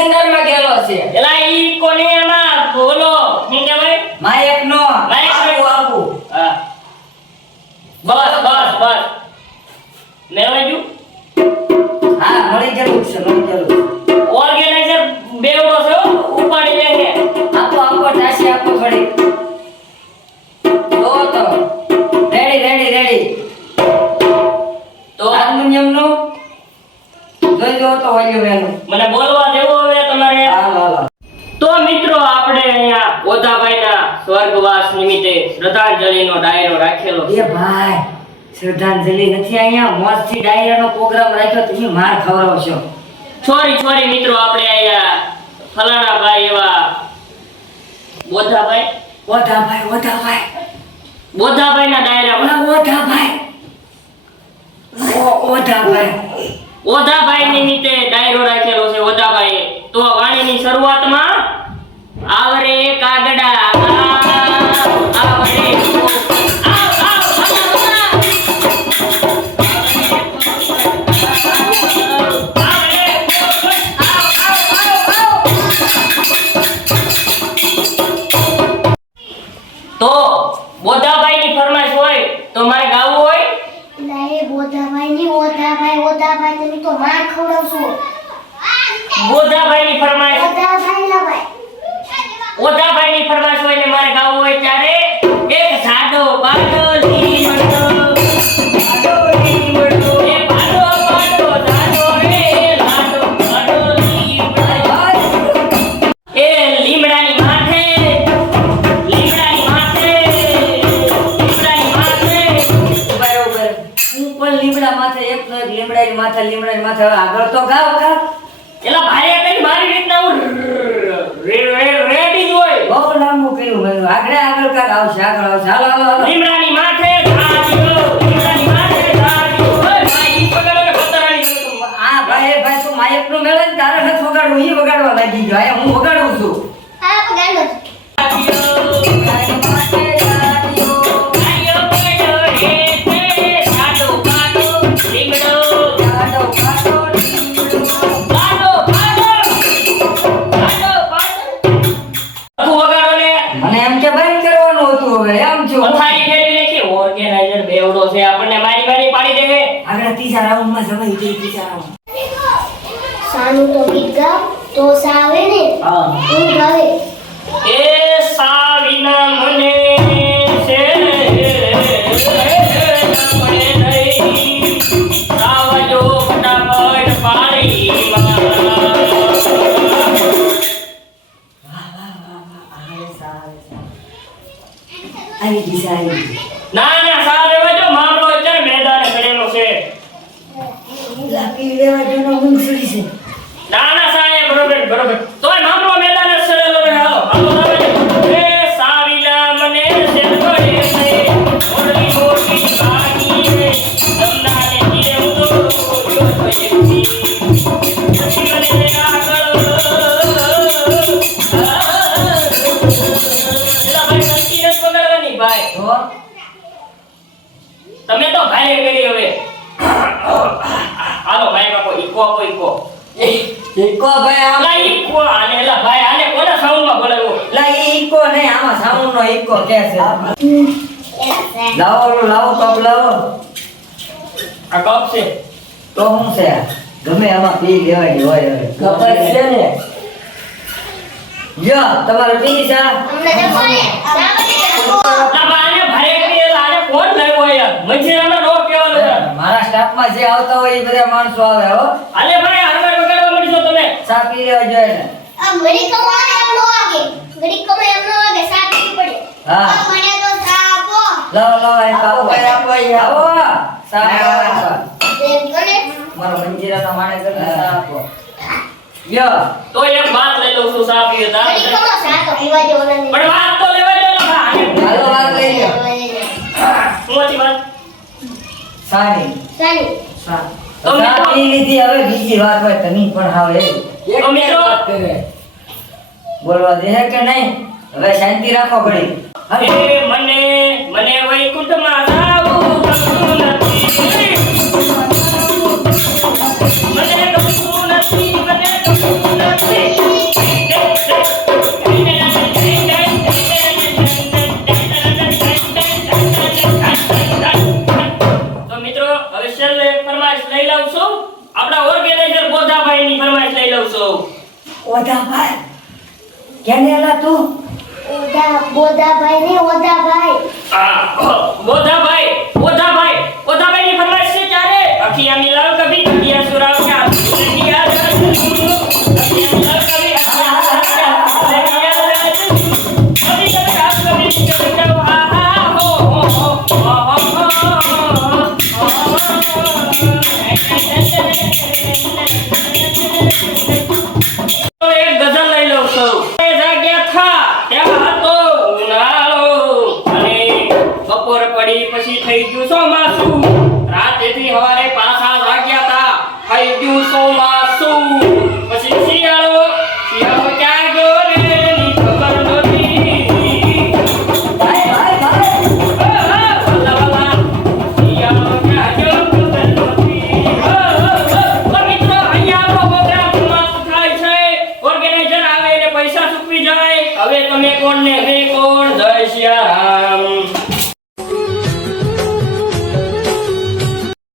Passenger માં ગયેલો છે એલા ઈ કોને એમાં બોલો હું કહેવાય માયક નો માયક નો. આપુ હા બસ બસ બસ મેળવાઈ ગયું હા મળી ગયું છે ઓર્ગેનાઇઝર બેવડો છે હો, ઉપાડી લે છે આપો ટાસી આપો ઘડી તો રેડી તો હાર્મોનિયમ નું જોઈ જો તો વાગ્યો વેલું મને બોલવા દેવો હવે તમારે હાલો તો મિત્રો આપણે અહીંયા ઓધાભાઈના સ્વર્ગવાસ નિમિત્તે શ્રદ્ધાંજલિનો ડાયરો રાખેલો છે એ ભાઈ શ્રદ્ધાંજલિ નથી અહીંયા મોજથી ડાયરાનો પ્રોગ્રામ રાખ્યો તમે માર ખવડાવશો છોરી મિત્રો આપણે અહીંયા ફલાણા ભાઈ એવા બોધાભાઈના ડાયરામાં ઓધાભાઈ નિમિત્તે ડાયરો રાખેલો છે ઓધાભાઈએ તો વાણીની શરૂઆતમાં આવરે કાગડા આવરે તો બોધાભાઈની ફરમાઈશ હોય તો મારે ગાવું હોય લાય બોધાભાઈ તમે તો માર ખવડાવશો બોધાભાઈની ફરમાઈશ બોધાભાઈ ફરમાઈશ હોય ને મારે ગાવું હોય ત્યારે એક સાડો પાડો લીમડો એ પાડો સાડો રે લાડો પાડો લીમડો એ લીમડાની માથે બરોબર હું પણ લીમડા માથે એક નો એક લીમડાની માથે હવે આગળ તો ગાવ એલા ભાઈ કઈ મારી રીતના હું રેડી જ હોય બહુ લાંબુ કર્યું મેં આગળ કાક આવશે હાલો લીમડાની માથે ધાર્યો ઓય ભાઈ ઈ પકડો ને ખતરાની આ ભાઈ તું માયક નું મેળે ને તારે નથી વગાડવું ઈ વગાડવા લાગી ગયો આ હું વગાડું છું મને એમ કે બંધ કરવાનું હતું હવે એમ છું પથારી ફેરવી નાખી ઓર્ગેનાઇઝર બેવડો છે આપણને મારી પાડી દેવે આગળ ત્રીજા રાઉન્ડ માં જવાય ત્રીજા રાઉન્ડ સાનું તો ગીત ગાવ તો સાવે ને હા હું ગાવે એ સાવિના મને છે પડે નહીં સાવજો ફટાફટ પાણીમાં આવી ગઈ ના સાવે વજો મામલો અત્યારે મેદાને પડેલો છે લાપી લેવા જેનો ઊંઘ સુડી છે ના સાહેબ બરોબર તોય મામલો મેદાને સડેલો રહે હાલો એ સાવિલા મને છે પડે નહીં ઓરલી મોટી ભાગી રે તમને કે હું તો જો ભયથી મને આગળ ભાઈ તો તમે તો ભાઈ કરી હવે હાલો ભાઈ બાપો ઈકો ભાઈ આલા ઈકો આને લા ભાઈ આને કોના સાઉન્ડમાં બોલાવો લા ઈકો ને આમાં સાઉન્ડ નો ઈકો કે છે લાવો કપ લાવો આ કપ છે તો હું છે ગમે આમાં પી લેવાની હોય કપ છે ને યો તમારે પી છે અમને જમો ને લા ભાઈને ભાઈ કરી આને કોણ લાવ્યો યાર મંજીરામાં નો કેવાનો છે મારા સ્ટાફમાં જે આવતા હોય એ બધા માણસો આવે હો આલે ભાઈ હરવાર વગાડવા મળીજો તમે ચા પી લેવા જોઈએ ને આ ઘડી કમાય એમનો વાગે સાપી પડે હા. મને તો સાપો લાવો આપો ભાઈ આવો ચા આપો એમ કરે મારો મંજીરાનો માણે કરીને ચા આપો યો તો એક વાત લઈ લઉં છું સાપી હતા ઘડી કમો સા તો પીવા જેવો નથી પણ વાત તો લેવા દે ને ભાઈ હાલો વાત લઈ લ્યો શું હતી વાત સારી સાની સા તો તો મિત્રો- ચા પી લીધી હવે બીજી વાત હોય તમે પણ હાવ એ તો મિત્રો બોલવા દે કે નહીં હવે શાંતિ રાખો ઘડી એ મને વૈકુંઠમાં જાવું ગમતું નથી મને ગમતું નથી હવે છેલ્લે ફરમાઈશ લઈ લઉં છું આપણા ઓર્ગેનાઇઝર બોધાભાઈની ફરમાઈશ લઈ લઉં છું ઓધાભાઈ કેને એલા તું બોધાભાઈ ને ઓધાભાઈ. બોધાભાઈની ફરમાઈશ છે ક્યારે અખિયા મિલાવ કભી અખિયા સુરાવ ક્યાં અખિયા મિલાવ કભી અખિયા સુરાવ ક્યાં કભી કભી આપ કભી નિકલ જાઓ હા હો એક ગઝલ લઈ લઉં છું એ જાગ્યા થા ત્યાં હતો ઉનાળો અને બપોર પડી પછી થઈ ગયું ચોમાસું રાતેથી સવારે પાછા જાગ્યા તા થઈ ગયું ચોમાસું પછી શિયાળો ક્યાં ગયો રે એની ખબર નથી ભાઈ શિયાળો ક્યાં ગયો ખબર નથી મિત્રો અહીંયા આપણો પ્રોગ્રામ સમાપ્ત થાય છે ઓર્ગેનાઇઝર આવે અને પૈસા ચૂકવી જાય હવે તમે કોણ ને હવે કોણ જય શ્રી રામ